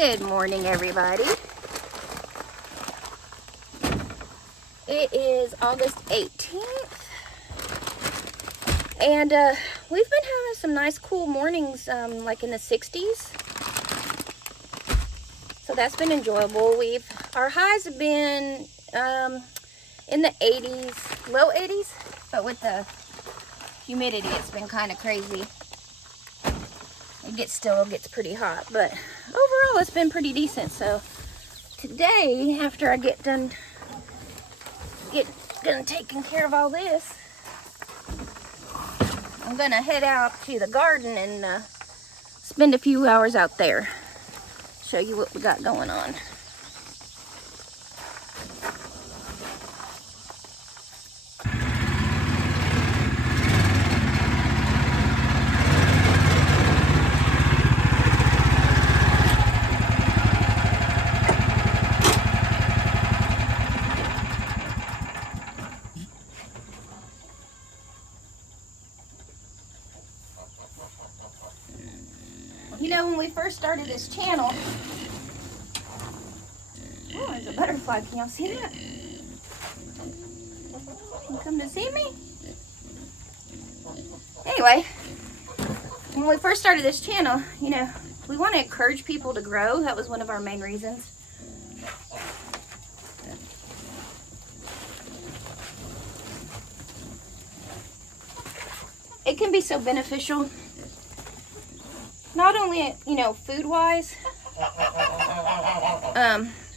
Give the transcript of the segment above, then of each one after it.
Good morning, everybody. It is August 18th, and we've been having some nice cool mornings, like in the 60s. So that's been enjoyable. Our highs have been in the 80s, low 80s, but with the humidity, it's been kind of crazy. It still gets pretty hot, but overall it's been pretty decent. So today, after I get done taking care of all this, I'm gonna head out to the garden and spend a few hours out there. Show you what we got going on. You know, when we first started this channel, oh, there's a butterfly. Can y'all see that? You come to see me? Anyway, when we first started this channel, you know, we want to encourage people to grow. That was one of our main reasons. It can be so beneficial. Not only, you know, food-wise,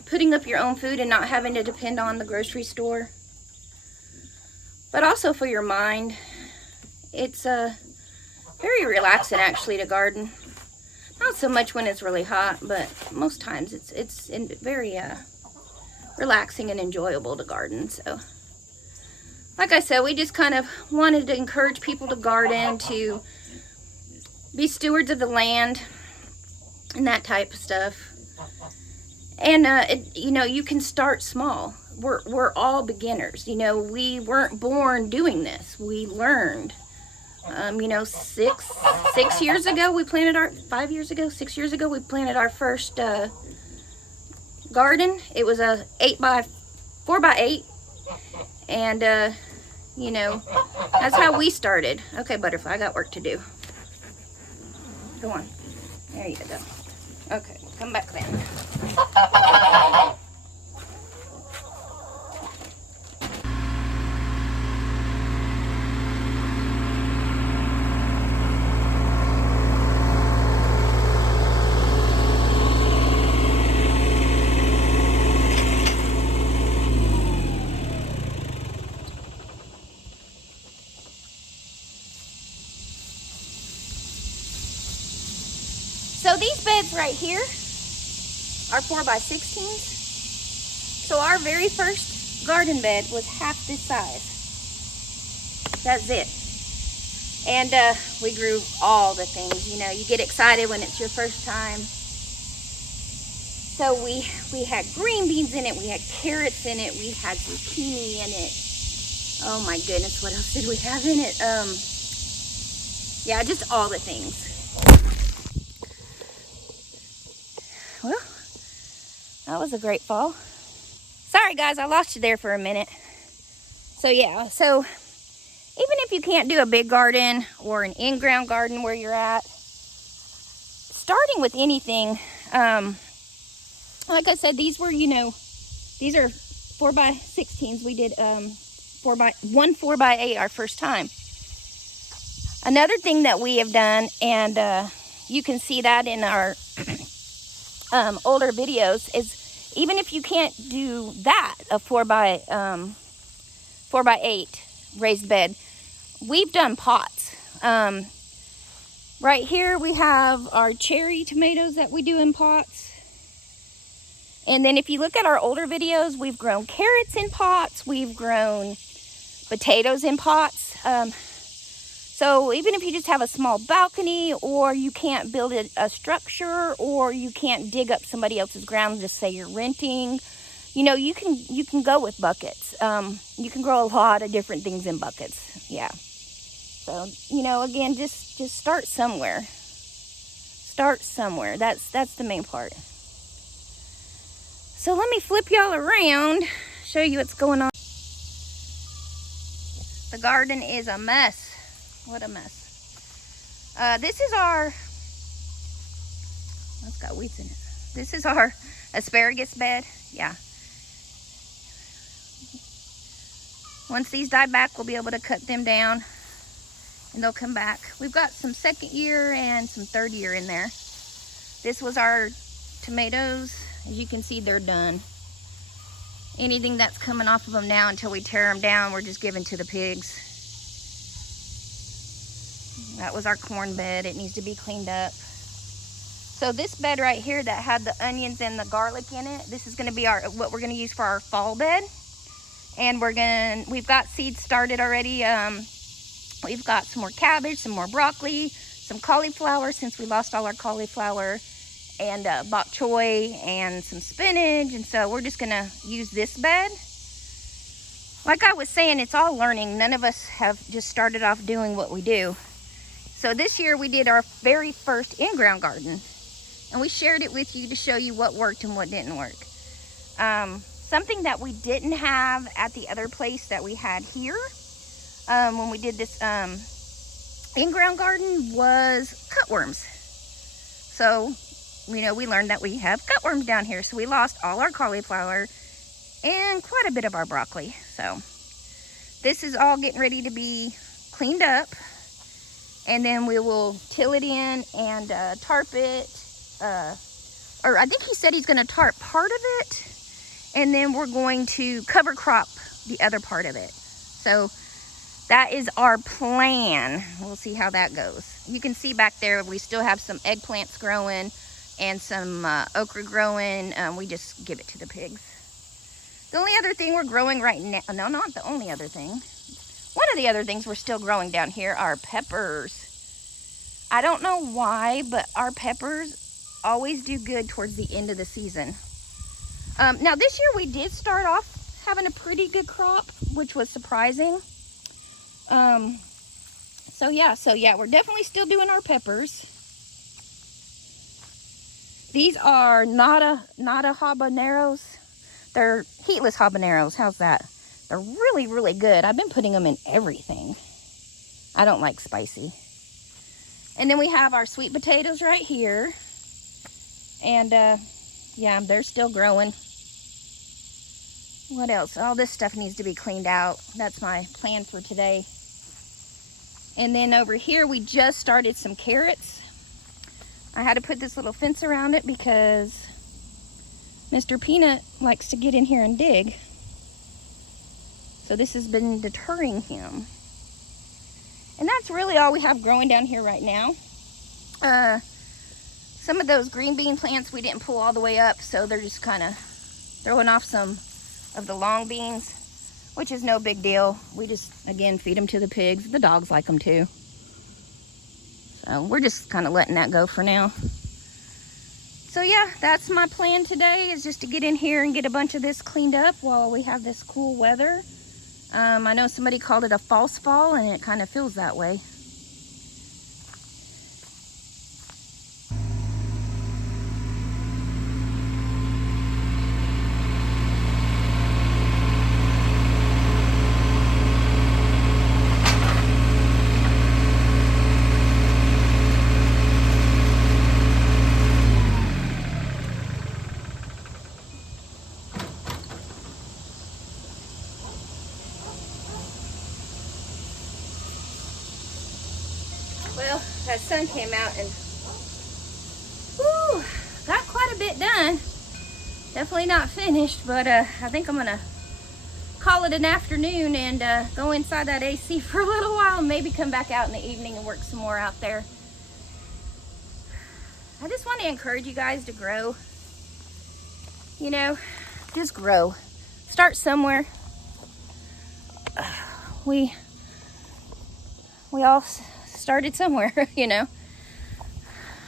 putting up your own food and not having to depend on the grocery store, but also for your mind. It's very relaxing, actually, to garden. Not so much when it's really hot, but most times it's very relaxing and enjoyable to garden. So, like I said, we just kind of wanted to encourage people to garden, to be stewards of the land and that type of stuff. And you know, you can start small. We're all beginners. You know, we weren't born doing this. We learned. You know, 6 years ago we planted our 5 years ago, 6 years ago we planted our first garden. It was a 4x8, and you know, that's how we started. Okay, butterfly, I got work to do. Go on. There you go. Okay, come back then. So these beds right here are 4x16s. So our very first garden bed was half this size. That's it. And we grew all the things. You know, you get excited when it's your first time. So we had green beans in it, we had carrots in it, we had zucchini in it. Oh my goodness, what else did we have in it? Yeah, just all the things. Well, that was a great fall. Sorry guys, I lost you there for a minute. So yeah, so even if you can't do a big garden or an in-ground garden where you're at, starting with anything, like I said, these were, you know, these are 4x16s. We did 4x8 our first time. Another thing that we have done, and you can see that in our older videos, is even if you can't do that, a 4x8 raised bed, we've done pots. Right here we have our cherry tomatoes that we do in pots. And then if you look at our older videos, we've grown carrots in pots, we've grown potatoes in pots. So even if you just have a small balcony, or you can't build a structure, or you can't dig up somebody else's ground, just say you're renting, you know, you can go with buckets. You can grow a lot of different things in buckets. Yeah. So, you know, again, just start somewhere. Start somewhere. That's the main part. So let me flip y'all around, show you what's going on. The garden is a mess. What a mess. This is our, it's got weeds in it. This is our asparagus bed. Yeah. Once these die back, we'll be able to cut them down and they'll come back. We've got some second year and some third year in there. This was our tomatoes. As you can see, they're done. Anything that's coming off of them now until we tear them down, we're just giving to the pigs. That was our corn bed. It needs to be cleaned up. So this bed right here that had the onions and the garlic in it, this is going to be what we're going to use for our fall bed. And we've got seeds started already. We've got some more cabbage, some more broccoli, some cauliflower since we lost all our cauliflower, and bok choy and some spinach. And so we're just gonna use this bed. Like I was saying, it's all learning. None of us have just started off doing what we do. So this year we did our very first in-ground garden, and we shared it with you to show you what worked and what didn't work. Something that we didn't have at the other place that we had here when we did this in-ground garden was cutworms. So, you know, we learned that we have cutworms down here. So we lost all our cauliflower and quite a bit of our broccoli. So this is all getting ready to be cleaned up. And then we will till it in and tarp it. Or I think he said he's going to tarp part of it. And then we're going to cover crop the other part of it. So that is our plan. We'll see how that goes. You can see back there, we still have some eggplants growing and some okra growing. We just give it to the pigs. The only other thing we're growing right now, no, not the only other thing. One of the other things we're still growing down here are peppers. I don't know why, but our peppers always do good towards the end of the season. Now this year we did start off having a pretty good crop, which was surprising. So yeah, we're definitely still doing our peppers. These are nata habaneros. They're heatless habaneros. How's that? They're really, really good. I've been putting them in everything. I don't like spicy. And then we have our sweet potatoes right here. And yeah, they're still growing. What else? All this stuff needs to be cleaned out. That's my plan for today. And then over here, we just started some carrots. I had to put this little fence around it because Mr. Peanut likes to get in here and dig. So this has been deterring him. And that's really all we have growing down here right now. Some of those green bean plants we didn't pull all the way up, so they're just kind of throwing off some of the long beans, which is no big deal. We just, again, feed them to the pigs. The dogs like them too. So we're just kind of letting that go for now. So yeah, that's my plan today, is just to get in here and get a bunch of this cleaned up while we have this cool weather. I know somebody called it a false fall, and it kind of feels that way. Well, that sun came out and whew, got quite a bit done. Definitely not finished, but I think I'm gonna call it an afternoon and go inside that AC for a little while and maybe come back out in the evening and work some more out there. I just want to encourage you guys to grow. You know, just grow. Start somewhere. We all started somewhere, you know.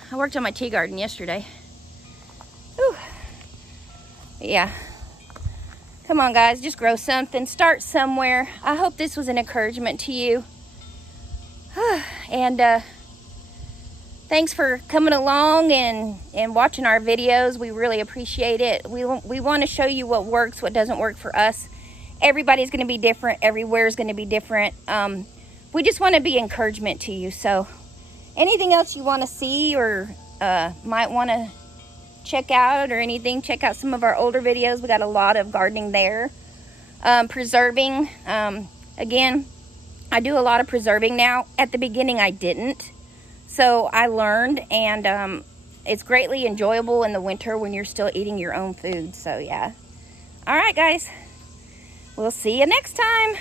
I worked on my tea garden yesterday. Whew. But yeah. Come on, guys, just grow something. Start somewhere. I hope this was an encouragement to you. And thank Thanks for coming along and watching our videos. We really appreciate it. We want to show you what works, what doesn't work for us. Everybody's going to be different. Everywhere's going to be different. We just want to be encouragement to you. So anything else you want to see or might want to check out or anything, check out some of our older videos. We got a lot of gardening there. Preserving. Again, I do a lot of preserving now. At the beginning, I didn't. So I learned, and it's greatly enjoyable in the winter when you're still eating your own food. So yeah. All right, guys. We'll see you next time.